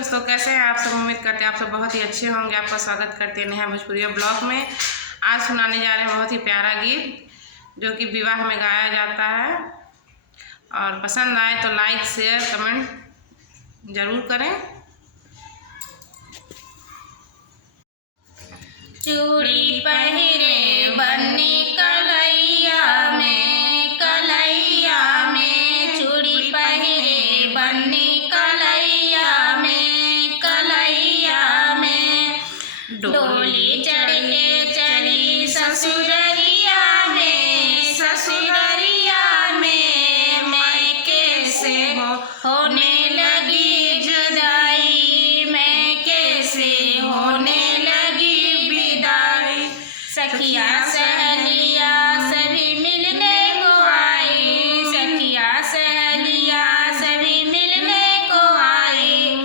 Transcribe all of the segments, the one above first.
दोस्तों, कैसे हैं आप सब। उम्मीद करते हैं आप सब बहुत ही अच्छे होंगे। आपका स्वागत करते हैं नेहा भोजपुरिया ब्लॉग में। आज सुनाने जा रहे हैं बहुत ही प्यारा गीत जो कि विवाह में गाया जाता है। और पसंद आए तो लाइक शेयर कमेंट ज़रूर करें। चूड़ी पहिरे बन्नी कलैया में, कलैया में चूड़ी पहिरे बन्नी कलैया में, कलैया में डोली चढ़ के चली ससुररिया में, ससुररिया में मायके से होने लगी जुदाई, मायके से होने सखिया सहेलिया सभी मिलने को आई, सखिया सहेलिया सभी मिलने को आई।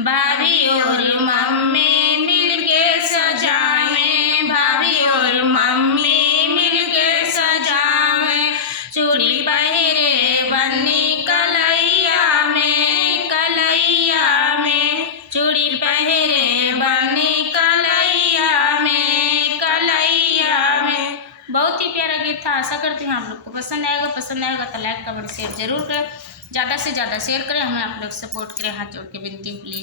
भाभी और मम्मी मिलके सजावें, भाभी और मम्मी मिलके सजावें। चूड़ी पहिरे बन्नी कलैया में, कलैया में चूड़ी पहिरे बन्नी बहुत ही प्यारा गीत था। आशा करती हूँ आप लोग को पसंद आएगा। पसंद आएगा तो लाइक कमेंट शेयर जरूर करें। ज़्यादा से ज़्यादा शेयर करें, हमें आप लोग सपोर्ट करें। हाथ जोड़ के विनती प्लीज़।